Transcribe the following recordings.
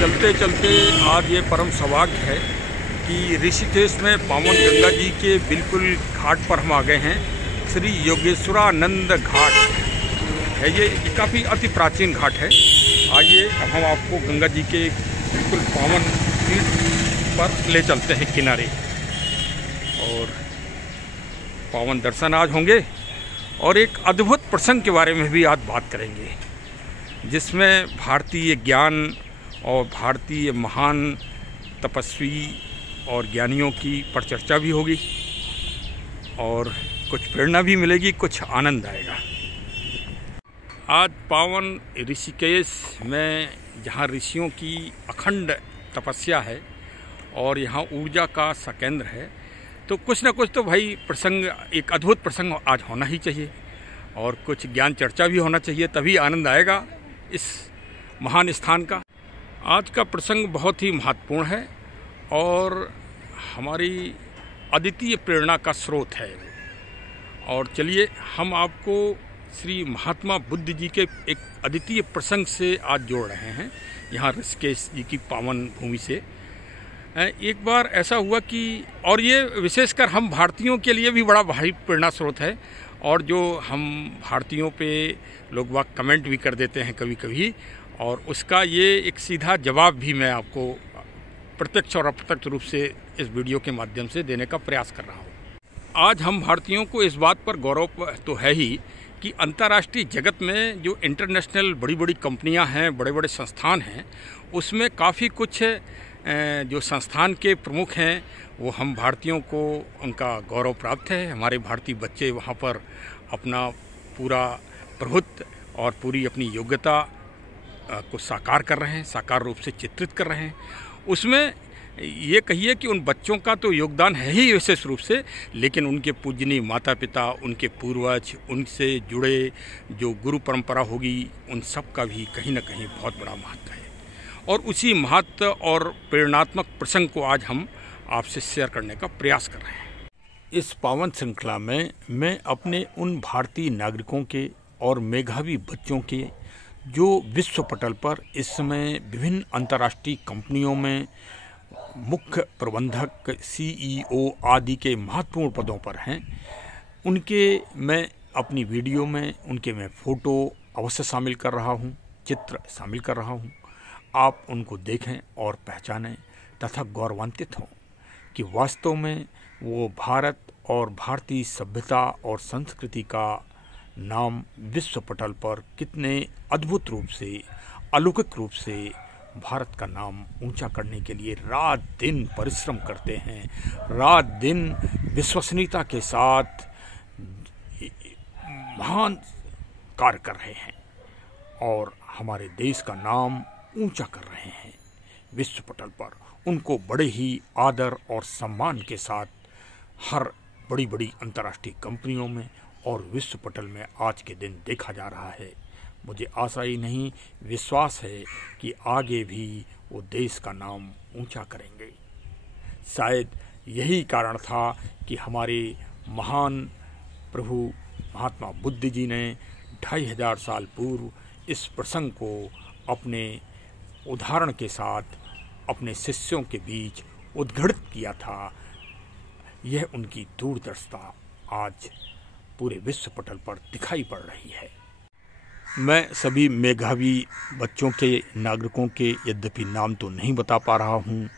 चलते चलते आज ये परम सौभाग्य है कि ऋषिकेश में पावन गंगा जी के बिल्कुल घाट पर हम आ गए हैं। श्री योगेश्वरानंद घाट है ये काफ़ी अति प्राचीन घाट है। आइए हम आपको गंगा जी के बिल्कुल पावन तीर्थ पर ले चलते हैं किनारे, और पावन दर्शन आज होंगे और एक अद्भुत प्रसंग के बारे में भी आज बात करेंगे, जिसमें भारतीय ज्ञान और भारतीय महान तपस्वी और ज्ञानियों की परिचर्चा भी होगी और कुछ प्रेरणा भी मिलेगी, कुछ आनंद आएगा। आज पावन ऋषिकेश में जहाँ ऋषियों की अखंड तपस्या है और यहाँ ऊर्जा का संकेंद्र है, तो कुछ ना कुछ तो भाई प्रसंग, एक अद्भुत प्रसंग आज होना ही चाहिए और कुछ ज्ञान चर्चा भी होना चाहिए, तभी आनंद आएगा इस महान स्थान का। आज का प्रसंग बहुत ही महत्वपूर्ण है और हमारी अद्वितीय प्रेरणा का स्रोत है। और चलिए हम आपको श्री महात्मा बुद्ध जी के एक अद्वितीय प्रसंग से आज जोड़ रहे हैं, यहाँ ऋषिकेश जी की पावन भूमि से। एक बार ऐसा हुआ कि, और ये विशेषकर हम भारतीयों के लिए भी बड़ा भारी प्रेरणा स्रोत है, और जो हम भारतीयों पे लोग वाक कमेंट भी कर देते हैं कभी कभी, और उसका ये एक सीधा जवाब भी मैं आपको प्रत्यक्ष और अप्रत्यक्ष रूप से इस वीडियो के माध्यम से देने का प्रयास कर रहा हूँ। आज हम भारतीयों को इस बात पर गौरव तो है ही कि अंतर्राष्ट्रीय जगत में जो इंटरनेशनल बड़ी बड़ी कंपनियां हैं, बड़े बड़े संस्थान हैं, उसमें काफ़ी कुछ जो संस्थान के प्रमुख हैं वो हम भारतीयों को उनका गौरव प्राप्त है। हमारे भारतीय बच्चे वहाँ पर अपना पूरा प्रभुत्व और पूरी अपनी योग्यता को साकार कर रहे हैं, साकार रूप से चित्रित कर रहे हैं। उसमें ये कहिए कि उन बच्चों का तो योगदान है ही विशेष रूप से, लेकिन उनके पूजनीय माता पिता, उनके पूर्वज, उनसे जुड़े जो गुरु परंपरा होगी, उन सब का भी कहीं ना कहीं बहुत बड़ा महत्व है। और उसी महत्व और प्रेरणात्मक प्रसंग को आज हम आपसे शेयर करने का प्रयास कर रहे हैं। इस पावन श्रृंखला में मैं अपने उन भारतीय नागरिकों के और मेधावी बच्चों के जो विश्व पटल पर इस समय विभिन्न अंतर्राष्ट्रीय कंपनियों में मुख्य प्रबंधक, CEO आदि के महत्वपूर्ण पदों पर हैं, उनके मैं अपनी वीडियो में उनके मैं फ़ोटो अवश्य शामिल कर रहा हूं, चित्र शामिल कर रहा हूं। आप उनको देखें और पहचानें तथा गौरवान्वित हों कि वास्तव में वो भारत और भारतीय सभ्यता और संस्कृति का नाम विश्व पटल पर कितने अद्भुत रूप से, अलौकिक रूप से भारत का नाम ऊंचा करने के लिए रात दिन परिश्रम करते हैं, रात दिन विश्वसनीयता के साथ महान कार्य कर रहे हैं और हमारे देश का नाम ऊंचा कर रहे हैं विश्व पटल पर। उनको बड़े ही आदर और सम्मान के साथ हर बड़ी बड़ी अंतर्राष्ट्रीय कंपनियों में और विश्व पटल में आज के दिन देखा जा रहा है। मुझे आशा ही नहीं, विश्वास है कि आगे भी वो देश का नाम ऊंचा करेंगे। शायद यही कारण था कि हमारे महान प्रभु महात्मा बुद्ध जी ने 2500 साल पूर्व इस प्रसंग को अपने उदाहरण के साथ अपने शिष्यों के बीच उद्घाटित किया था। यह उनकी दूरदर्शिता आज पूरे विश्व पटल पर दिखाई पड़ रही है। मैं सभी मेधावी बच्चों के, नागरिकों के यद्यपि नाम तो नहीं बता पा रहा हूँ,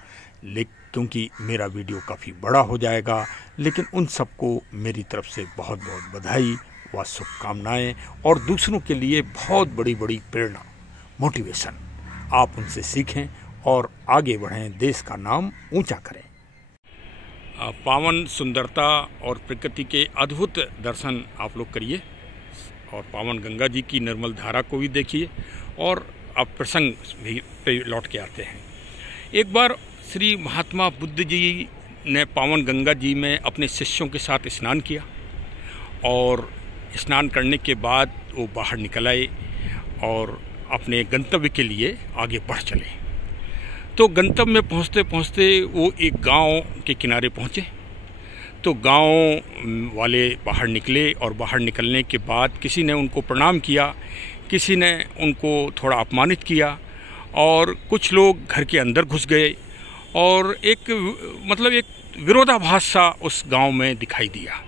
लेकिन क्योंकि मेरा वीडियो काफ़ी बड़ा हो जाएगा, लेकिन उन सबको मेरी तरफ से बहुत बहुत बधाई व शुभकामनाएँ और दूसरों के लिए बहुत बड़ी बड़ी प्रेरणा, मोटिवेशन। आप उनसे सीखें और आगे बढ़ें, देश का नाम ऊंचा करें। पावन सुंदरता और प्रकृति के अद्भुत दर्शन आप लोग करिए और पावन गंगा जी की निर्मल धारा को भी देखिए, और अब प्रसंग भी पे लौट के आते हैं। एक बार श्री महात्मा बुद्ध जी ने पावन गंगा जी में अपने शिष्यों के साथ स्नान किया, और स्नान करने के बाद वो बाहर निकल आए और अपने गंतव्य के लिए आगे बढ़ चले। तो गंतव्य में पहुँचते पहुँचते वो एक गांव के किनारे पहुँचे। तो गांव वाले बाहर निकले और बाहर निकलने के बाद किसी ने उनको प्रणाम किया, किसी ने उनको थोड़ा अपमानित किया और कुछ लोग घर के अंदर घुस गए और एक विरोधाभास सा उस गांव में दिखाई दिया।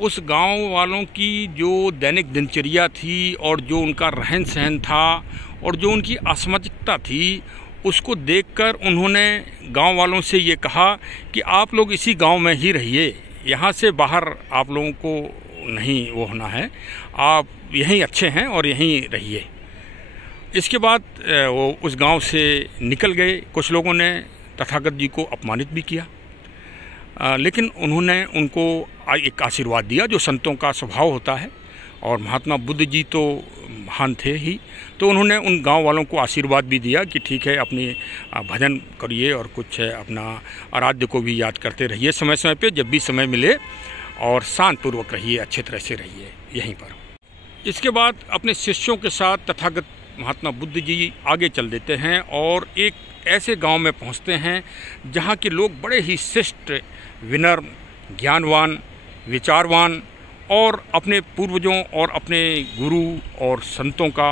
उस गांव वालों की जो दैनिक दिनचर्या थी और जो उनका रहन सहन था और जो उनकी असमंजसता थी, उसको देखकर उन्होंने गांव वालों से ये कहा कि आप लोग इसी गांव में ही रहिए, यहाँ से बाहर आप लोगों को नहीं वो होना है, आप यहीं अच्छे हैं और यहीं रहिए। इसके बाद वो उस गांव से निकल गए। कुछ लोगों ने तथागत जी को अपमानित भी किया, लेकिन उन्होंने उनको एक आशीर्वाद दिया जो संतों का स्वभाव होता है, और महात्मा बुद्ध जी तो महान थे ही, तो उन्होंने उन गांव वालों को आशीर्वाद भी दिया कि ठीक है, अपनी भजन करिए और कुछ अपना आराध्य को भी याद करते रहिए समय समय पे, जब भी समय मिले, और शांतपूर्वक रहिए, अच्छे तरह से रहिए यहीं पर। इसके बाद अपने शिष्यों के साथ तथागत महात्मा बुद्ध जी आगे चल देते हैं और एक ऐसे गांव में पहुंचते हैं जहां के लोग बड़े ही शिष्ट, विनम्र, ज्ञानवान, विचारवान और अपने पूर्वजों और अपने गुरु और संतों का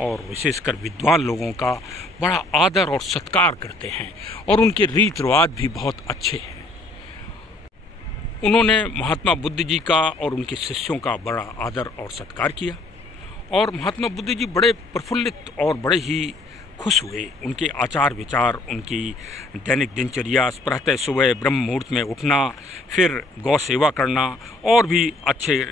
और विशेषकर विद्वान लोगों का बड़ा आदर और सत्कार करते हैं, और उनके रीत रिवाज भी बहुत अच्छे हैं। उन्होंने महात्मा बुद्ध जी का और उनके शिष्यों का बड़ा आदर और सत्कार किया, और महात्मा बुद्ध जी बड़े प्रफुल्लित और बड़े ही खुश हुए। उनके आचार विचार, उनकी दैनिक दिनचर्या, प्रातः सुबह ब्रह्म मुहूर्त में उठना, फिर गौ सेवा करना, और भी अच्छे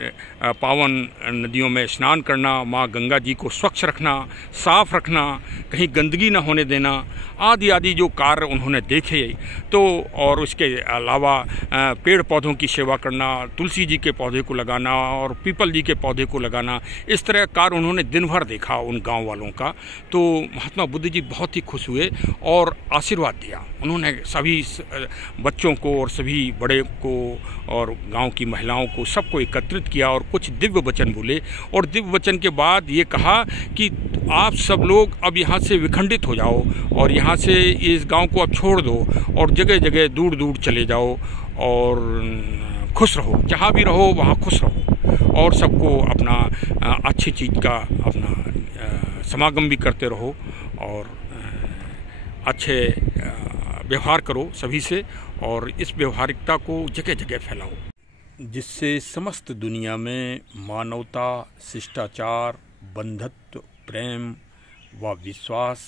पावन नदियों में स्नान करना, माँ गंगा जी को स्वच्छ रखना, साफ रखना, कहीं गंदगी न होने देना, आदि आदि जो कार्य उन्होंने देखे। तो और उसके अलावा पेड़ पौधों की सेवा करना, तुलसी जी के पौधे को लगाना और पीपल जी के पौधे को लगाना, इस तरह कार्य उन्होंने दिन भर देखा उन गाँव वालों का। तो महात्मा बुद्ध जी बहुत ही खुश हुए और आशीर्वाद दिया। उन्होंने सभी बच्चों को और सभी बड़े को और गांव की महिलाओं को सबको एकत्रित किया और कुछ दिव्य वचन बोले, और दिव्य वचन के बाद ये कहा कि आप सब लोग अब यहाँ से विखंडित हो जाओ और यहाँ से इस गांव को अब छोड़ दो और जगह जगह दूर दूर चले जाओ और खुश रहो, जहाँ भी रहो वहाँ खुश रहो, और सबको अपना अच्छी चीज़ का अपना समागम भी करते रहो और अच्छे व्यवहार करो सभी से, और इस व्यवहारिकता को जगह जगह फैलाओ, जिससे समस्त दुनिया में मानवता, शिष्टाचार, बंधुत्व, प्रेम व विश्वास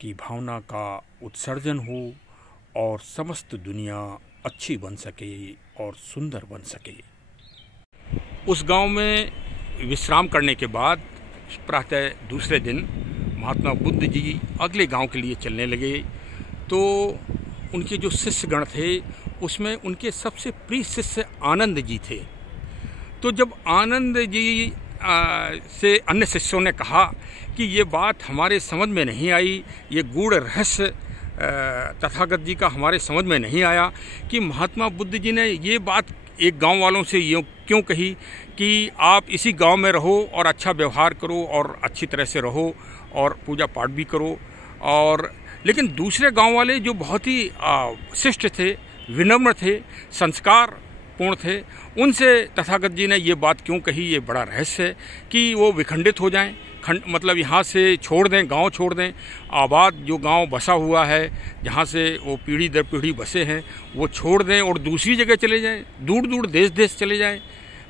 की भावना का उत्सर्जन हो और समस्त दुनिया अच्छी बन सके और सुंदर बन सके। उस गांव में विश्राम करने के बाद प्रातः दूसरे दिन महात्मा बुद्ध जी अगले गांव के लिए चलने लगे। तो उनके जो शिष्यगण थे उसमें उनके सबसे प्रिय शिष्य आनंद जी थे। तो जब आनंद जी से अन्य शिष्यों ने कहा कि ये बात हमारे समझ में नहीं आई, ये गूढ़ रहस्य तथागत जी का हमारे समझ में नहीं आया कि महात्मा बुद्ध जी ने ये बात एक गांव वालों से यूँ क्यों कही कि आप इसी गांव में रहो और अच्छा व्यवहार करो और अच्छी तरह से रहो और पूजा पाठ भी करो। और लेकिन दूसरे गांव वाले जो बहुत ही शिष्ट थे, विनम्र थे, संस्कार पूर्ण थे, उनसे तथागत जी ने ये बात क्यों कही, ये बड़ा रहस्य है कि वो विखंडित हो जाएं, मतलब यहाँ से छोड़ दें, गांव छोड़ दें, आबाद जो गांव बसा हुआ है जहाँ से वो पीढ़ी दर पीढ़ी बसे हैं वो छोड़ दें और दूसरी जगह चले जाएं, दूर दूर देश देश चले जाएं,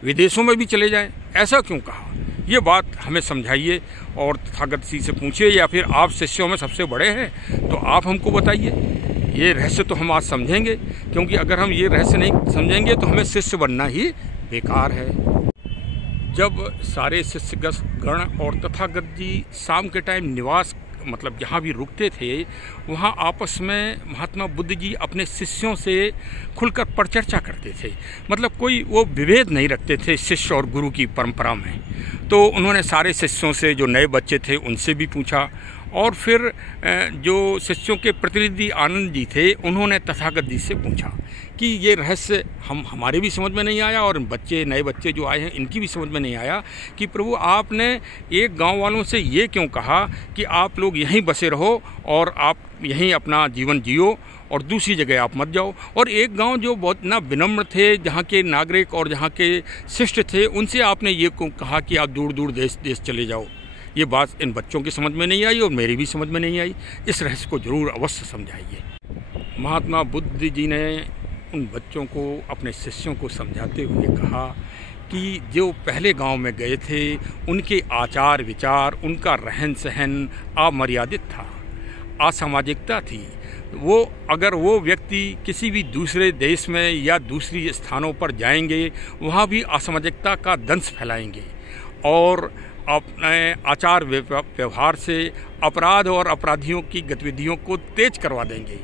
विदेशों में भी चले जाएं। ऐसा क्यों कहा, ये बात हमें समझाइए और तथागत जी से पूछिए, या फिर आप शिष्यों में सबसे बड़े हैं तो आप हमको बताइए। ये रहस्य तो हम आज समझेंगे, क्योंकि अगर हम ये रहस्य नहीं समझेंगे तो हमें शिष्य बनना ही बेकार है। जब सारे शिष्यगण और तथागत जी शाम के टाइम निवास मतलब जहाँ भी रुकते थे वहाँ आपस में महात्मा बुद्ध जी अपने शिष्यों से खुलकर परिचर्चा करते थे। मतलब कोई वो विभेद नहीं रखते थे शिष्य और गुरु की परंपरा में। तो उन्होंने सारे शिष्यों से, जो नए बच्चे थे उनसे भी पूछा, और फिर जो शिष्यों के प्रतिनिधि आनंद जी थे उन्होंने तथागत जी से पूछा कि ये रहस्य हमारे भी समझ में नहीं आया और बच्चे, नए बच्चे जो आए हैं इनकी भी समझ में नहीं आया कि प्रभु आपने एक गांव वालों से ये क्यों कहा कि आप लोग यहीं बसे रहो और आप यहीं अपना जीवन जियो और दूसरी जगह आप मत जाओ। और एक गांव जो बहुत ना विनम्र थे, जहाँ के नागरिक और जहाँ के शिष्ट थे, उनसे आपने ये क्यों कहा कि आप दूर दूर देश देश चले जाओ। ये बात इन बच्चों की समझ में नहीं आई और मेरी भी समझ में नहीं आई। इस रहस्य को ज़रूर अवश्य समझाइए। महात्मा बुद्ध जी ने उन बच्चों को, अपने शिष्यों को समझाते हुए कहा कि जो पहले गांव में गए थे उनके आचार विचार, उनका रहन सहन अमर्यादित था, असामाजिकता थी। अगर वो व्यक्ति किसी भी दूसरे देश में या दूसरी स्थानों पर जाएंगे, वहाँ भी असामाजिकता का दंश फैलाएंगे और अपने आचार व्यवहार से अपराध और अपराधियों की गतिविधियों को तेज करवा देंगे।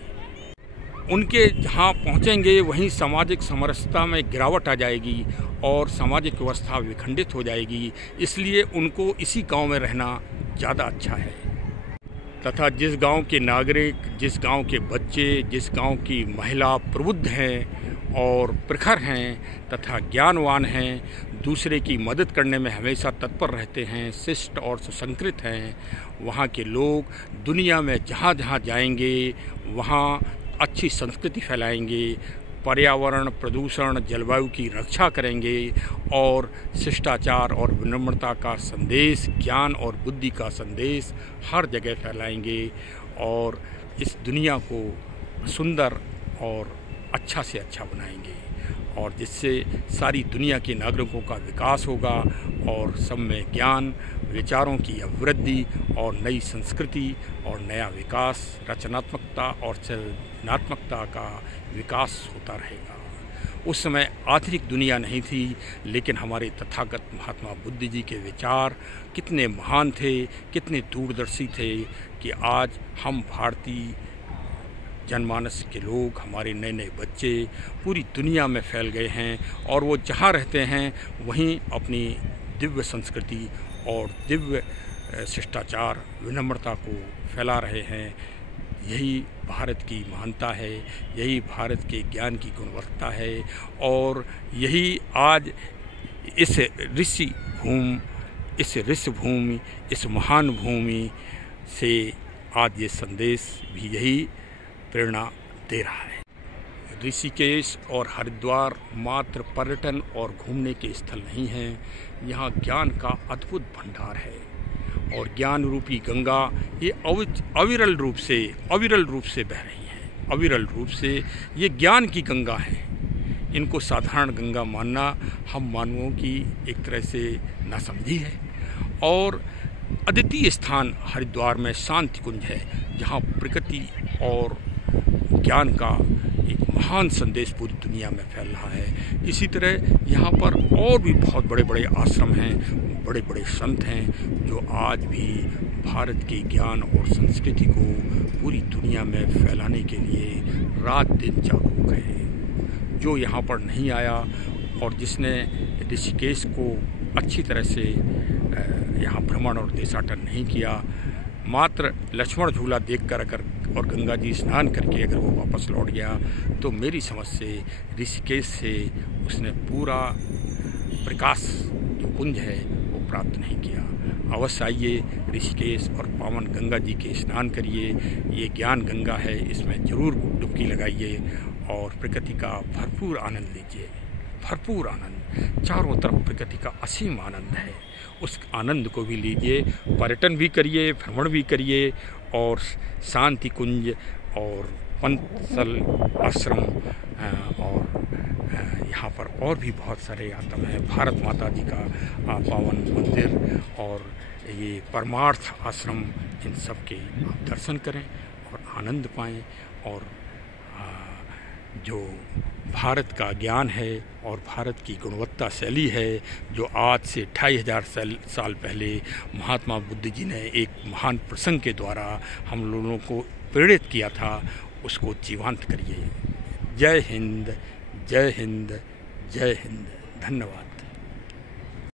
उनके जहाँ पहुँचेंगे वहीं सामाजिक समरसता में गिरावट आ जाएगी और सामाजिक व्यवस्था विखंडित हो जाएगी। इसलिए उनको इसी गांव में रहना ज़्यादा अच्छा है। तथा जिस गांव के नागरिक, जिस गांव के बच्चे, जिस गांव की महिला प्रबुद्ध हैं और प्रखर हैं तथा ज्ञानवान हैं, दूसरे की मदद करने में हमेशा तत्पर रहते हैं, शिष्ट और सुसंस्कृत हैं, वहाँ के लोग दुनिया में जहाँ जहाँ जाएंगे वहाँ अच्छी संस्कृति फैलाएंगे, पर्यावरण, प्रदूषण, जलवायु की रक्षा करेंगे और शिष्टाचार और विनम्रता का संदेश, ज्ञान और बुद्धि का संदेश हर जगह फैलाएंगे और इस दुनिया को सुंदर और अच्छा से अच्छा बनाएंगे और जिससे सारी दुनिया के नागरिकों का विकास होगा और सब में ज्ञान, विचारों की अभिवृद्धि और नई संस्कृति और नया विकास, रचनात्मकता और सृजनात्मकता का विकास होता रहेगा। उस समय आधुनिक दुनिया नहीं थी, लेकिन हमारे तथागत महात्मा बुद्ध जी के विचार कितने महान थे, कितने दूरदर्शी थे कि आज हम भारतीय जनमानस के लोग, हमारे नए नए बच्चे पूरी दुनिया में फैल गए हैं और वो जहाँ रहते हैं वहीं अपनी दिव्य संस्कृति और दिव्य शिष्टाचार, विनम्रता को फैला रहे हैं। यही भारत की महानता है, यही भारत के ज्ञान की गुणवत्ता है और यही आज इस ऋषि भूमि, इस महान भूमि से आज ये संदेश भी यही प्रेरणा दे रहा है। ऋषिकेश और हरिद्वार मात्र पर्यटन और घूमने के स्थल नहीं हैं, यहाँ ज्ञान का अद्भुत भंडार है और ज्ञान रूपी गंगा ये अविरल रूप से बह रही है। अविरल रूप से ये ज्ञान की गंगा है। इनको साधारण गंगा मानना हम मानवों की एक तरह से नासमझी है और अद्वितीय स्थान हरिद्वार में शांति कुंज है, जहाँ प्रकृति और ज्ञान का एक महान संदेश पूरी दुनिया में फैल रहा है। इसी तरह यहाँ पर और भी बहुत बड़े बड़े आश्रम हैं, बड़े बड़े संत हैं जो आज भी भारत के ज्ञान और संस्कृति को पूरी दुनिया में फैलाने के लिए रात दिन जागरूक है। जो यहाँ पर नहीं आया और जिसने ऋषिकेश को अच्छी तरह से यहाँ भ्रमण और देशाटन नहीं किया, मात्र लक्ष्मण झूला देखकर अगर और गंगा जी स्नान करके अगर वो वापस लौट गया तो मेरी समझ से ऋषिकेश से उसने पूरा प्रकाश जो पुंज है वो प्राप्त नहीं किया। अवश्य आइए ऋषिकेश और पावन गंगा जी के स्नान करिए। ये ज्ञान गंगा है, इसमें ज़रूर डुबकी लगाइए और प्रकृति का भरपूर आनंद लीजिए। भरपूर आनंद, चारों तरफ प्रकृति का असीम आनंद है, उस आनंद को भी लीजिए। पर्यटन भी करिए, भ्रमण भी करिए और शांति कुंज और पंचल आश्रम और यहाँ पर और भी बहुत सारे आश्रम हैं। भारत माता जी का पावन मंदिर और ये परमार्थ आश्रम, इन सब के आप दर्शन करें और आनंद पाएं और जो भारत का ज्ञान है और भारत की गुणवत्ता शैली है जो आज से 2500 साल पहले महात्मा बुद्ध जी ने एक महान प्रसंग के द्वारा हम लोगों को प्रेरित किया था, उसको जीवंत करिए। जय हिंद, जय हिंद, जय हिंद। धन्यवाद।